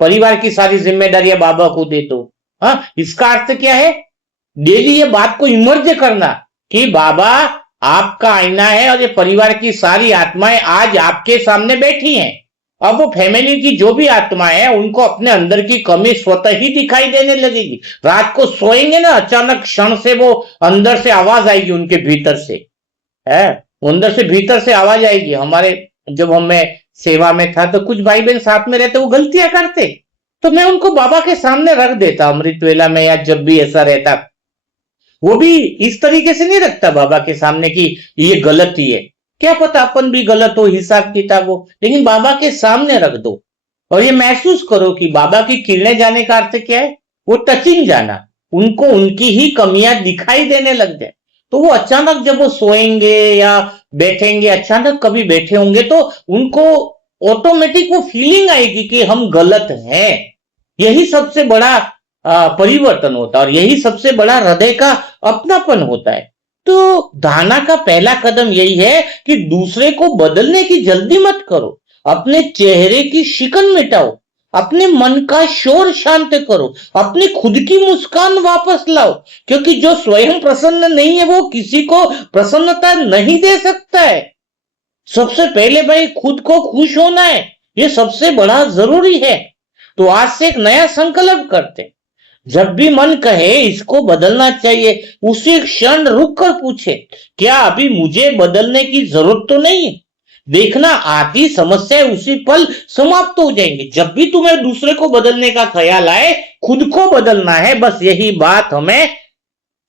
परिवार की सारी जिम्मेदारियां बाबा को दे दो। इसका अर्थ क्या है? डेली ये बात को इमर्ज करना कि बाबा आपका आईना है और ये परिवार की सारी आत्माएं आज आपके सामने बैठी हैं। अब वो फैमिली की जो भी आत्माएं हैं उनको अपने अंदर की कमी स्वतः ही दिखाई देने लगेगी। रात को सोएंगे ना, अचानक क्षण से वो अंदर से आवाज आएगी उनके भीतर से, है अंदर से भीतर से आवाज आएगी। हमारे जब हमें सेवा में था तो कुछ भाई बहन साथ में रहते, वो गलतियां करते तो मैं उनको बाबा के सामने रख देता अमृत वेला में, या जब भी ऐसा रहता। वो भी इस तरीके से नहीं रखता बाबा के सामने कि ये गलत ही है, क्या पता अपन भी गलत हो, हिसाब किताब हो, लेकिन बाबा के सामने रख दो और ये महसूस करो कि बाबा की किरणें जाने का अर्थ क्या है, वो टचिंग जाना, उनको उनकी ही कमियां दिखाई देने लग जाए। तो वो अचानक जब वो सोएंगे या बैठेंगे, अचानक कभी बैठे होंगे तो उनको ऑटोमेटिक वो फीलिंग आएगी कि हम गलत हैं। यही सबसे बड़ा परिवर्तन होता है और यही सबसे बड़ा हृदय का अपनापन होता है। तो धारणा का पहला कदम यही है कि दूसरे को बदलने की जल्दी मत करो, अपने चेहरे की शिकन मिटाओ, अपने मन का शोर शांत करो, अपनी खुद की मुस्कान वापस लाओ, क्योंकि जो स्वयं प्रसन्न नहीं है वो किसी को प्रसन्नता नहीं दे सकता है। सबसे पहले भाई खुद को खुश होना है, ये सबसे बड़ा जरूरी है। तो आज से एक नया संकल्प करते हैं। जब भी मन कहे इसको बदलना चाहिए, उसी क्षण रुक कर पूछे, क्या अभी मुझे बदलने की जरूरत तो नहीं है? देखना आधी समस्या उसी पल समाप्त हो जाएंगी। जब भी तुम्हें दूसरे को बदलने का ख्याल आए, खुद को बदलना है, बस यही बात हमें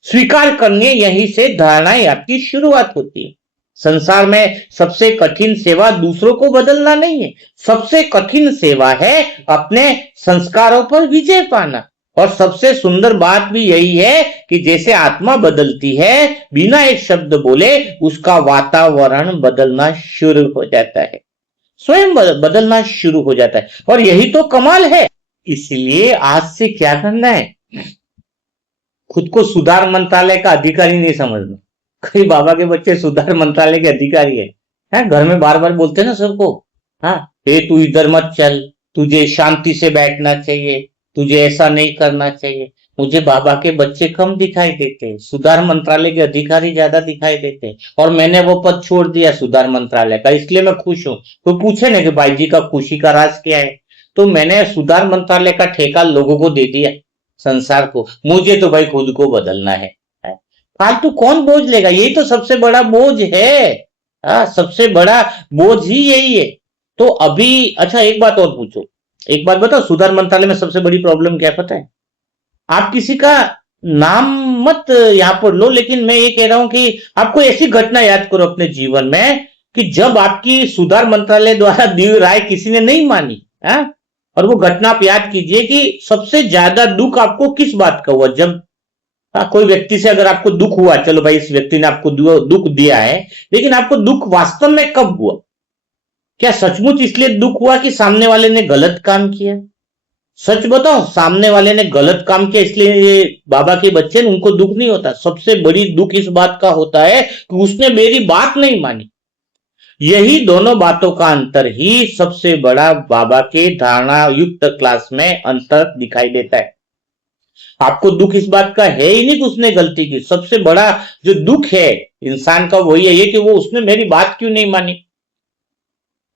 स्वीकार करनी है। यहीं से धारणाएं आपकी शुरुआत होती है। संसार में सबसे कठिन सेवा दूसरों को बदलना नहीं है, सबसे कठिन सेवा है अपने संस्कारों पर विजय पाना। और सबसे सुंदर बात भी यही है कि जैसे आत्मा बदलती है बिना एक शब्द बोले, उसका वातावरण बदलना शुरू हो जाता है, स्वयं बदलना शुरू हो जाता है। और यही तो कमाल है। इसलिए आज से क्या करना है, खुद को सुधार मंत्रालय का अधिकारी नहीं समझना। कई बाबा के बच्चे सुधार मंत्रालय के अधिकारी है, घर में बार बार बोलते हैं ना सबको, हाँ ये तू इधर मत चल, तुझे शांति से बैठना चाहिए, तुझे ऐसा नहीं करना चाहिए। मुझे बाबा के बच्चे कम दिखाई देते हैं, सुधार मंत्रालय के अधिकारी ज्यादा दिखाई देते हैं। और मैंने वो पद छोड़ दिया सुधार मंत्रालय का, इसलिए मैं खुश हूं। तो पूछे ना कि भाई जी का खुशी का राज क्या है, तो मैंने सुधार मंत्रालय का ठेका लोगों को दे दिया, संसार को। मुझे तो भाई खुद को बदलना है। फालतू कौन बोझ लेगा, यही तो सबसे बड़ा बोझ है। सबसे बड़ा बोझ ही यही है। तो अभी अच्छा एक बात और पूछो, एक बात बताओ, सुधार मंत्रालय में सबसे बड़ी प्रॉब्लम क्या पता है? आप किसी का नाम मत यहां पर लो, लेकिन मैं ये कह रहा हूं कि आपको ऐसी घटना याद करो अपने जीवन में कि जब आपकी सुधार मंत्रालय द्वारा दी हुई राय किसी ने नहीं मानी, और वो घटना आप याद कीजिए कि सबसे ज्यादा दुख आपको किस बात का हुआ। जब कोई व्यक्ति से अगर आपको दुख हुआ, चलो भाई इस व्यक्ति ने आपको दुख दिया है, लेकिन आपको दुख वास्तव में कब हुआ? क्या सचमुच इसलिए दुख हुआ कि सामने वाले ने गलत काम किया? सच बताओ, सामने वाले ने गलत काम किया इसलिए ये बाबा के बच्चे ने, उनको दुख नहीं होता। सबसे बड़ी दुख इस बात का होता है कि उसने मेरी बात नहीं मानी। यही दोनों बातों का अंतर ही सबसे बड़ा बाबा के धारणा युक्त क्लास में अंतर दिखाई देता है। आपको दुख इस बात का है ही नहीं कि उसने गलती की, सबसे बड़ा जो दुख है इंसान का वही है ये कि वो उसने मेरी बात क्यों नहीं मानी।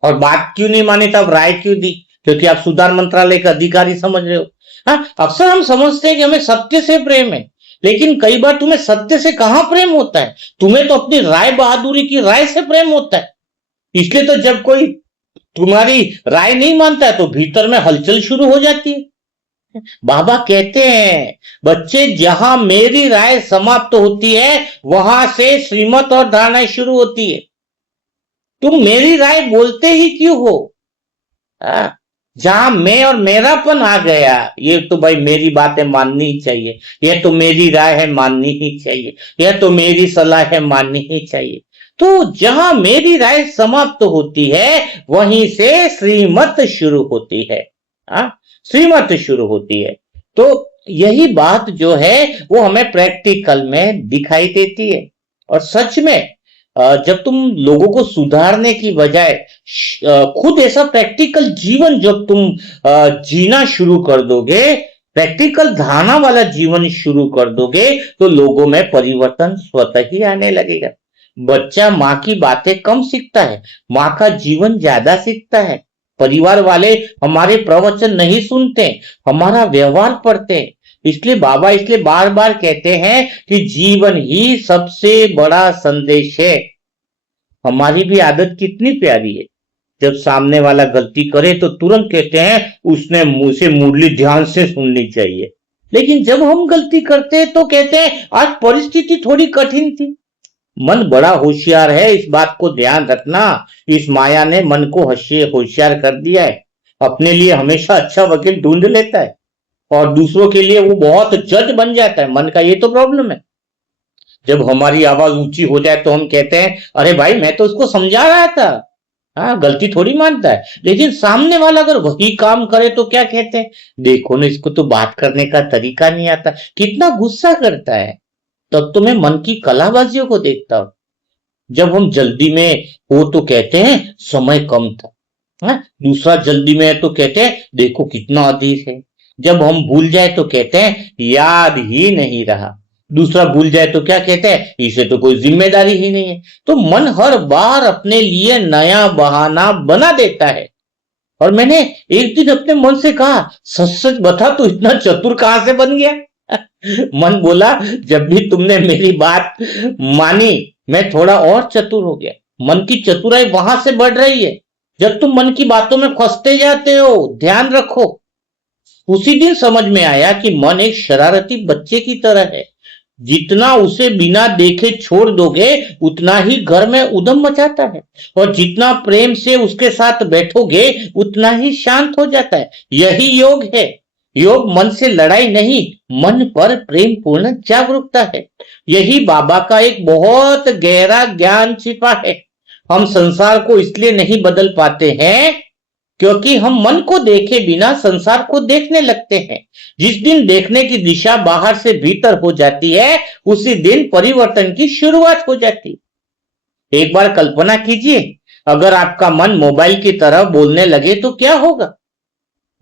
और बात क्यों नहीं मानी तब राय क्यों दी? क्योंकि आप सुधार मंत्रालय का अधिकारी समझ रहे हो। अक्सर हम समझते हैं कि हमें सत्य से प्रेम है, लेकिन कई बार तुम्हें सत्य से कहां प्रेम होता है, तुम्हें तो अपनी राय बहादुरी की राय से प्रेम होता है। इसलिए तो जब कोई तुम्हारी राय नहीं मानता है तो भीतर में हलचल शुरू हो जाती है। बाबा कहते हैं, बच्चे जहां मेरी राय समाप्त होती है वहां से श्रीमत और धारणा शुरू होती है। तुम मेरी राय बोलते ही क्यों हो? जहां मैं और मेरापन आ गया, ये तो भाई मेरी बातें माननी ही चाहिए, यह तो मेरी राय है माननी ही चाहिए, यह तो मेरी सलाह है माननी ही चाहिए। तो जहां मेरी राय समाप्त होती है वहीं से श्रीमत शुरू होती है। श्रीमत शुरू होती है। तो यही बात जो है वो हमें प्रैक्टिकल में दिखाई देती है। और सच में जब तुम लोगों को सुधारने की बजाय खुद ऐसा प्रैक्टिकल जीवन जब तुम जीना शुरू कर दोगे, प्रैक्टिकल धारणा वाला जीवन शुरू कर दोगे, तो लोगों में परिवर्तन स्वतः ही आने लगेगा। बच्चा माँ की बातें कम सीखता है, माँ का जीवन ज्यादा सीखता है। परिवार वाले हमारे प्रवचन नहीं सुनते, हमारा व्यवहार पढ़ते हैं। इसलिए बाबा इसलिए बार बार कहते हैं कि जीवन ही सबसे बड़ा संदेश है। हमारी भी आदत कितनी प्यारी है, जब सामने वाला गलती करे तो तुरंत कहते हैं उसने मुंह से मुरली ध्यान से सुननी चाहिए। लेकिन जब हम गलती करते हैं तो कहते हैं आज परिस्थिति थोड़ी कठिन थी। मन बड़ा होशियार है, इस बात को ध्यान रखना। इस माया ने मन को होशियार कर दिया है, अपने लिए हमेशा अच्छा वकील ढूंढ लेता है और दूसरों के लिए वो बहुत जज बन जाता है। मन का ये तो प्रॉब्लम है। जब हमारी आवाज ऊंची हो जाए तो हम कहते हैं अरे भाई मैं तो उसको समझा रहा था। हाँ, गलती थोड़ी मानता है। लेकिन सामने वाला अगर वही काम करे तो क्या कहते हैं, देखो ना इसको तो बात करने का तरीका नहीं आता, कितना गुस्सा करता है। तब तो मैं मन की कलाबाजियों को देखता हूं। जब हम जल्दी में हो तो कहते हैं समय कम था। हाँ? दूसरा जल्दी में है तो कहते हैं देखो कितना अधीर है। जब हम भूल जाए तो कहते हैं याद ही नहीं रहा। दूसरा भूल जाए तो क्या कहते हैं इसे तो कोई जिम्मेदारी ही नहीं है। तो मन हर बार अपने लिए नया बहाना बना देता है। और मैंने एक दिन अपने मन से कहा सच सच बता तू इतना चतुर कहां से बन गया। मन बोला जब भी तुमने मेरी बात मानी मैं थोड़ा और चतुर हो गया। मन की चतुराई वहां से बढ़ रही है जब तुम मन की बातों में फंसते जाते हो। ध्यान रखो। उसी दिन समझ में आया कि मन एक शरारती बच्चे की तरह है। जितना उसे बिना देखे छोड़ दोगे उतना ही घर में उधम मचाता है, और जितना प्रेम से उसके साथ बैठोगे उतना ही शांत हो जाता है। यही योग है। योग मन से लड़ाई नहीं, मन पर प्रेम पूर्ण जागरूकता है। यही बाबा का एक बहुत गहरा ज्ञान छिपा है। हम संसार को इसलिए नहीं बदल पाते हैं क्योंकि हम मन को देखे बिना संसार को देखने लगते हैं। जिस दिन देखने की दिशा बाहर से भीतर हो जाती है उसी दिन परिवर्तन की शुरुआत हो जाती है। एक बार कल्पना कीजिए अगर आपका मन मोबाइल की तरह बोलने लगे तो क्या होगा।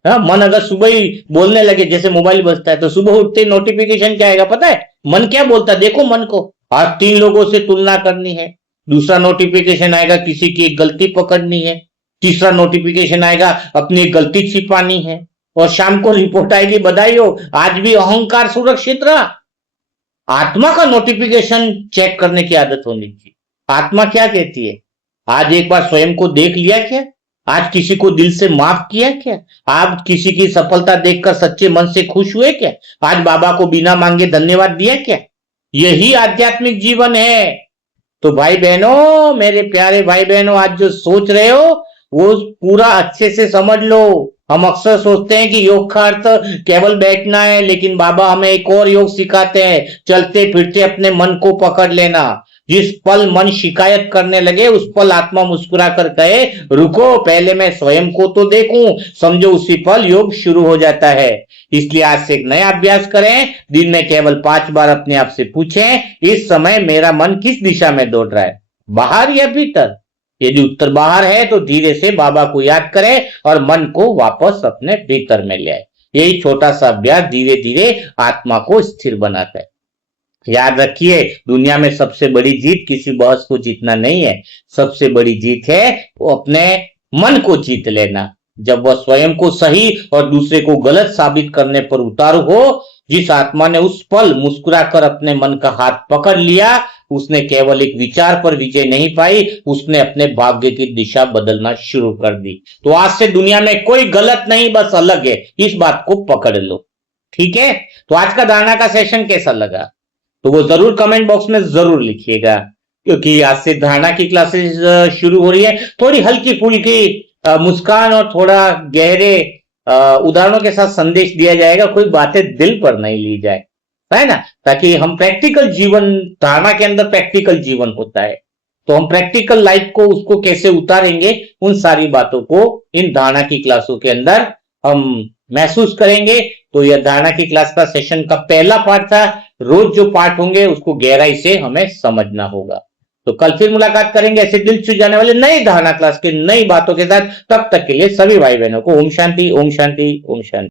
हाँ, मन अगर सुबह ही बोलने लगे, जैसे मोबाइल बजता है तो सुबह उठते ही नोटिफिकेशन क्या आएगा पता है। मन क्या बोलता है, देखो मन को आज 3 लोगों से तुलना करनी है। दूसरा नोटिफिकेशन आएगा किसी की एक गलती पकड़नी है। तीसरा नोटिफिकेशन आएगा अपनी एक गलती छिपानी है। और शाम को रिपोर्ट आएगी बधाई हो आज भी अहंकार सुरक्षित रहा। आत्मा का नोटिफिकेशन चेक करने की आदत होनी चाहिए। आत्मा क्या कहती है, आज एक बार स्वयं को देख लिया क्या, आज किसी को दिल से माफ किया क्या, आप किसी की सफलता देखकर सच्चे मन से खुश हुए क्या, आज बाबा को बिना मांगे धन्यवाद दिया क्या। यही आध्यात्मिक जीवन है। तो भाई बहनों, मेरे प्यारे भाई बहनों, आज जो सोच रहे हो वो पूरा अच्छे से समझ लो। हम अक्सर सोचते हैं कि योग का अर्थ केवल बैठना है, लेकिन बाबा हमें एक और योग सिखाते हैं, चलते फिरते अपने मन को पकड़ लेना। जिस पल मन शिकायत करने लगे उस पल आत्मा मुस्कुरा कर कहे रुको पहले मैं स्वयं को तो देखूं, समझो उसी पल योग शुरू हो जाता है। इसलिए आज से एक नया अभ्यास करें। दिन में केवल 5 बार अपने आप से पूछें इस समय मेरा मन किस दिशा में दौड़ रहा है, बाहर या भीतर। यदि उत्तर बाहर है तो धीरे से बाबा को याद करें और मन को वापस अपने भीतर में ले आए। यही छोटा सा अभ्यास धीरे धीरे आत्मा को स्थिर बनाता है। याद रखिए, दुनिया में सबसे बड़ी जीत किसी बॉस को जीतना नहीं है, सबसे बड़ी जीत है वो अपने मन को जीत लेना। जब वह स्वयं को सही और दूसरे को गलत साबित करने पर उतारू हो, जिस आत्मा ने उस पल मुस्कुराकर अपने मन का हाथ पकड़ लिया, उसने केवल एक विचार पर विजय नहीं पाई, उसने अपने भाग्य की दिशा बदलना शुरू कर दी। तो आज से दुनिया में कोई गलत नहीं, बस अलग है। इस बात को पकड़ लो, ठीक है। तो आज का धारणा का सेशन कैसा लगा तो वो जरूर कमेंट बॉक्स में जरूर लिखिएगा, क्योंकि आज से धारणा की क्लासेस शुरू हो रही है। थोड़ी हल्की फुल्की मुस्कान और थोड़ा गहरे उदाहरणों के साथ संदेश दिया जाएगा, कोई बातें दिल पर नहीं ली जाए, है ना, ताकि हम प्रैक्टिकल जीवन, धारणा के अंदर प्रैक्टिकल जीवन होता है, तो हम प्रैक्टिकल लाइफ को उसको कैसे उतारेंगे, उन सारी बातों को इन धारणा की क्लासों के अंदर हम महसूस करेंगे। तो यह धारणा की क्लास का सेशन का पहला पार्ट था। रोज जो पार्ट होंगे उसको गहराई से हमें समझना होगा। तो कल फिर मुलाकात करेंगे ऐसे दिल छू जाने वाले नई धारणा क्लास के नई बातों के साथ। तब तक के लिए सभी भाई बहनों को ओम शांति, ओम शांति, ओम शांति।